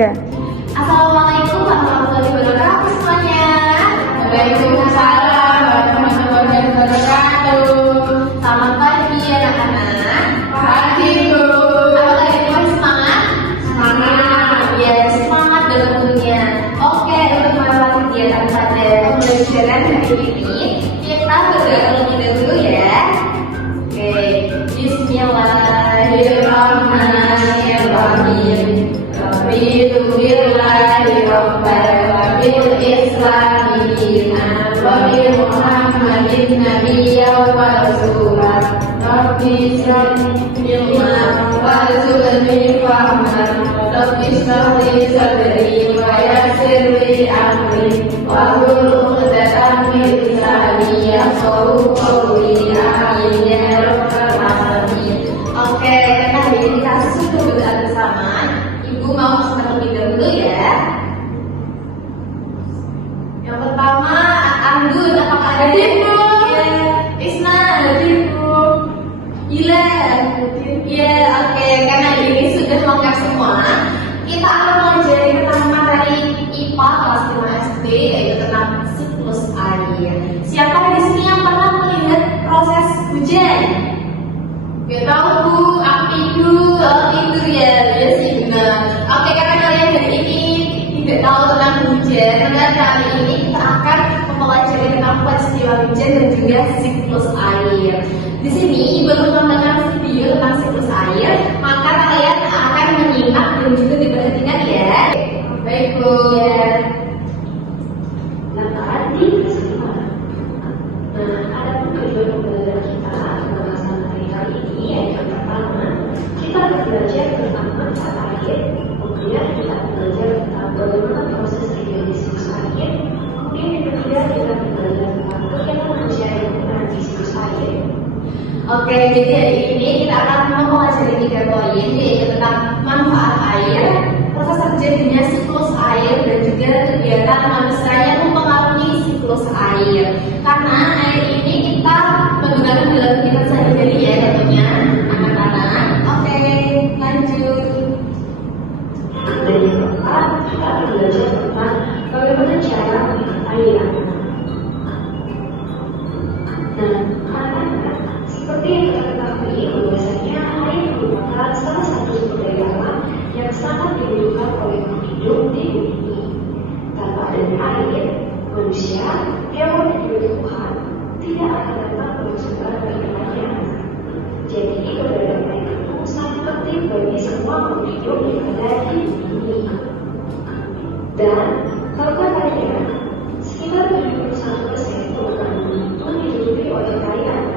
Ya. Assalamualaikum warahmatullahi wabarakatuh semuanya. Waalaikumsalam warahmatullahi wabarakatuh. Selamat pagi anak-anak. Pagi Bu. Apakah ini masih semangat? Semangat. Ya, semangat tentunya. Oke, untuk melakukan kegiatan pada pembelajaran hari ini, kita berdoa terlebih dahulu ya. Oke, Bismillahirrahmanirrahim. Raditu billahi rabban wa bil islami dinan wa bi Muhammadin nabiyyan wa rasulan. Rabbi shrah warzuqni fahman. Rabbi shrah li sadri wa yassir li amri wahlul 'uqdatam min lisani yafqahu qawli. Amin ya rabbal alamin. Oke, karena hari ini kita sudah berdoa bersama. Ibu mau terlebih dahulu ya. Yang pertama, Anggun, apakah ada di Ibu? Ya. Isna, ada di Ibu? Ila, ya, oke. Karena ini sudah lengkap semua, kita akan mempelajari tentang materi IPA kelas 5 SD, yaitu tentang siklus air. Siapa di sini yang pernah melihat proses hujan? Gak tahu Bu, aku tidur ya, sih benar. Oke, karena kalian hari ini tidak tahu tentang hujan, maka kali ini kita akan mempelajari tentang peristiwa hujan dan juga siklus air. Di sini Ibu menambahkan video tentang siklus air, maka kalian akan menyimak dan juga diperhatikan ya. Baik Bu. Ya. Di kesimpulan. Ada tujuan pembelajaran kita pembahasan materi kali ini, yaitu pertama, kita akan belajar tentang manfaat air, kemudian kita akan belajar tentang bagaimana proses terjadi siklus air, kemudian yang ketiga kita akan belajar tentang kegiatan manusia yang berperan di siklus air. Oke, jadi hari ini kita akan mempelajari 3 poin, yaitu tentang manfaat air, proses terjadinya siklus air, dan juga kegiatan manusia yang mempengaruhi siklus air. Karena air ini kita menggunakan dalam kehidupan sehari-hari ya tentunya anak-anak. Oke, lanjut. Dan yang keempat, kita akan belajar tentang bagaimana cara menghemat air. Anak-anak, seperti yang kita ketahui, bahwasanya air merupakan salah satu sumber daya alam yang sangat dibutuhkan oleh makhluk hidup di bumi ini. Tanpa adanya air, manusia, hewan dan juga tumbuhan tidak akan dapat berkesimpulan kehidupannya. Jadi, keberadaan air itu sangat penting bagi semua makhluk hidup yang ada di bumi ini. Dan, kalau katanya, sekitar 71% permukaan bumi itu ditutupi oleh perairan.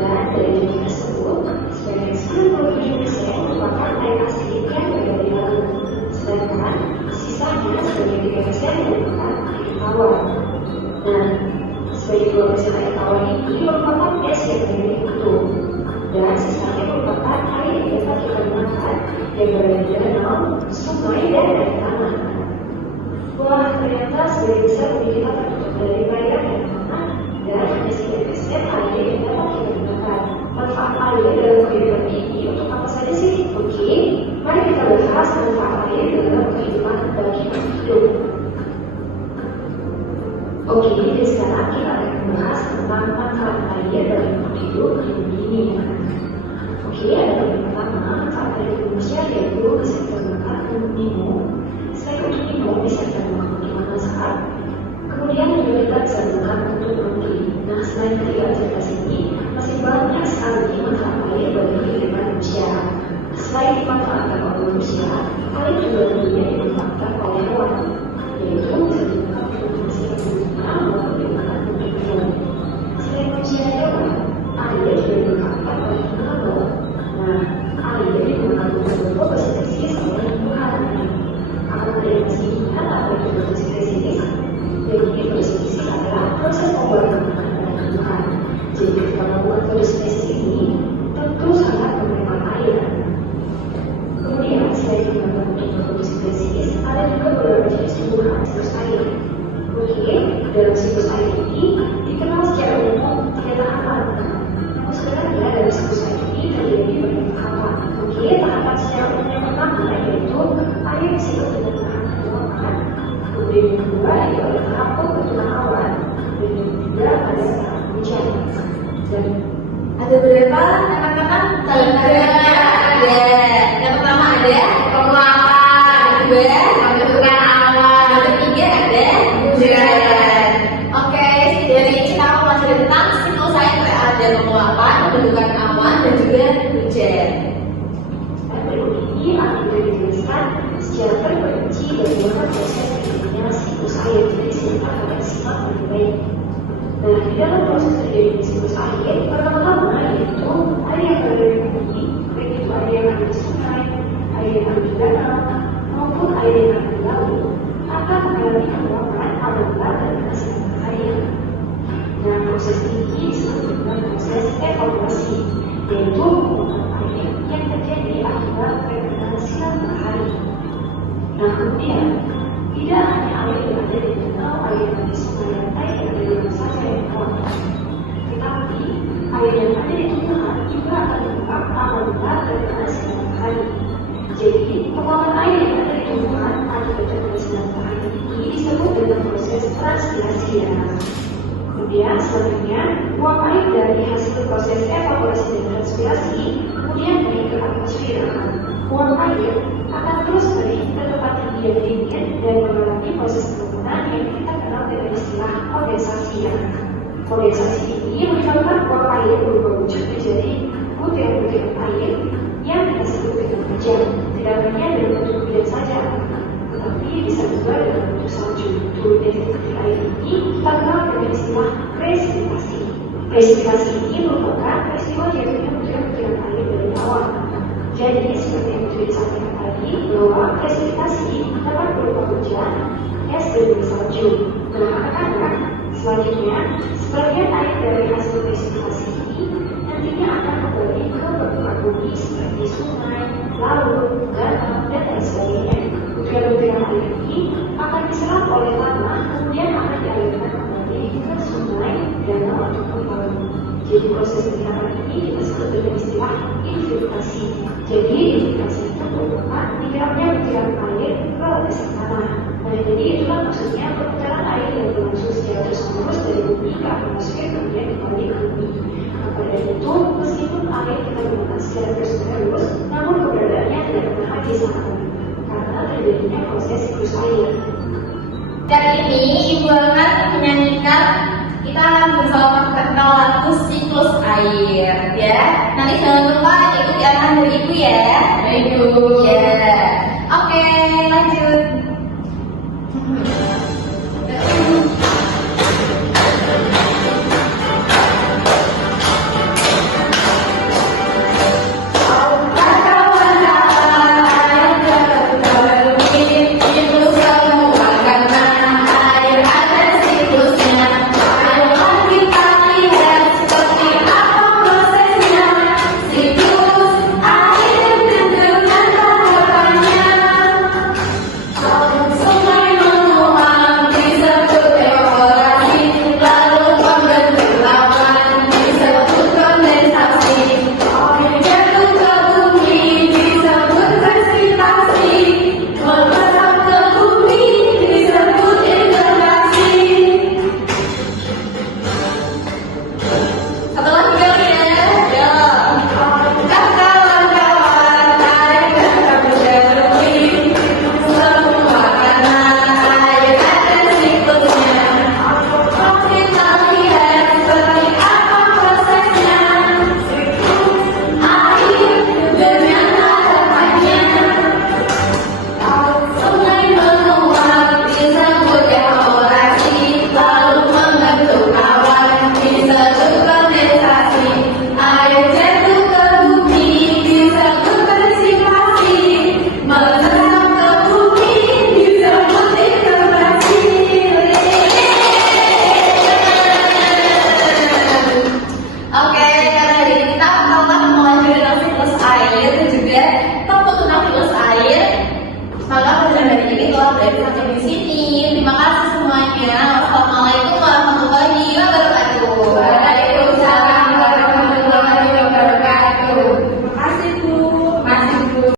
Dan dari jumlah tersebut, sebanyak 97% merupakan air asin yang berada di laut, sedangkan sisanya sebanyak 3% merupakan air tawar. Nah, sebanyak 2% air tawar ini merupakan es yang berada di kutub, dan sisanya merupakan air yang dapat kita gunakan yang berada di danau, sungai, dan air tanah. Wah, ternyata sebagian besar bumi kita tertutup dari perairan dan tanah, dan hanya sekitar air yang dapat kita gunakan. Manfaat air dalam kehidupan ini untuk apa saja sih? Oke, mari kita bahas manfaat air dalam kehidupan bagi makhluk hidup. Oke, jadi sekarang kita akan membahas tentang manfaat air bagi makhluk hidup di bumi ini. Oke, ada yang pertama, manfaat air bagi manusia yaitu kesehatan makan dan minum. Selain untuk minum, bisa kita gunakan untuk memasak. Kemudian juga kita bisa gunakan untuk mandi. Nah, selain ketiga aktivitas ini, masih banyak sekali manfaat air bagi kehidupan manusia. Selain dimanfaatkan oleh manusia, air juga tentunya dimanfaatkan oleh hewan, yaitu bisa digunakan untuk membersihkan lingkungan maupun digunakan untuk minum. Selain manusia dan hewan, air juga dimanfaatkan oleh penambang. Nah, air digunakan untuk berfotosintesa kedua pembentukan awan. Yang ketiga ada hujan. Oke, dari kita masih tentang siklus air ada nomor 8 pembentukan awan dan juga hujan. Berikut ini akan dijelaskan secara terperinci bagaimana proses terjadinya siklus air. Jadi saya akan simak lebih baik. Nah, di dalam proses terjadinya siklus air, pertama-tama yaitu air yang berada di bumi, baik itu air yang ada di sungai, air yang ada di danau, maupun air yang ada di laut, akan mengalami penguapan apabila terkena sinar air. Nah, proses ini disebut dengan proses evaporasi, yaitu penguapan air yang terjadi akibat terkena sinar matahari. Nah, kemudian tidak hanya air yang ada di danau, air yang ada di sungai, air yang ada di mana saja yang menguap, tetapi air yang ada di tumbuhan juga akan menguap apabila terkena sinar matahari. Jadi, penguapan air yang ada di tumbuhan akibat terkena sinar matahari ini disebut dengan proses transpirasi. Kemudian selanjutnya, uap air dari hasil proses evaporasi dan transpirasi kemudian naik ke atmosfer. Uap air akan terus naik ke tempat tinggi yang dingin dan mengalami proses penurunan yang kita kenal dengan istilah kondensasi. Kondensasi ini menyebabkan uap air berubah wujud menjadi butiran-butiran air yang kita sebut dengan hujan. Tidak hanya dalam bentuk hujan saja, tetapi bisa juga dalam bentuk salju. Turunnya titik air ini kita kenal dengan istilah presipitasi. Presipitasi ini merupakan peristiwa jatuhnya butiran-butiran air dari awan. Jadi, seperti yang sudah disampaikan tadi, bahwa presipitasi dapat berupa hujan, es, dan salju. Nah, akan selanjutnya, sebagian air dari hasil presipitasi ini nantinya akan kembali ke permukaan bumi seperti sungai, laut, danau, dan lain sebagainya. Butiran-butiran air ini akan diserap oleh tanah, kemudian akan dialirkan kembali ke sungai, danau, ataupun laut. Jadi proses penyiraman ini kita sebut dengan istilah infiltrasi. Jadi infiltrasi itu merupakan menyerapnya butiran air ke dasar tanah. Nah, jadi itulah maksudnya perputaran air yang berlangsung secara terus-menerus dari bumi ke atmosfer kemudian kembali ke bumi. Maka dari itu, meskipun air kita gunakan secara terus-menerus, namun keberadaannya tidak pernah habis karena terjadinya proses siklus air. Kali ini Ibu akan menyanyikan, kita akan bersama terkenal lagu siklus air, ya. Nanti jangan lupa ikuti arahan dari Ibu ya. Baik Bu. Ya. Oke, lanjut. Maka pelajaran dari ini telah berakhir sampai di sini. Terima kasih semuanya.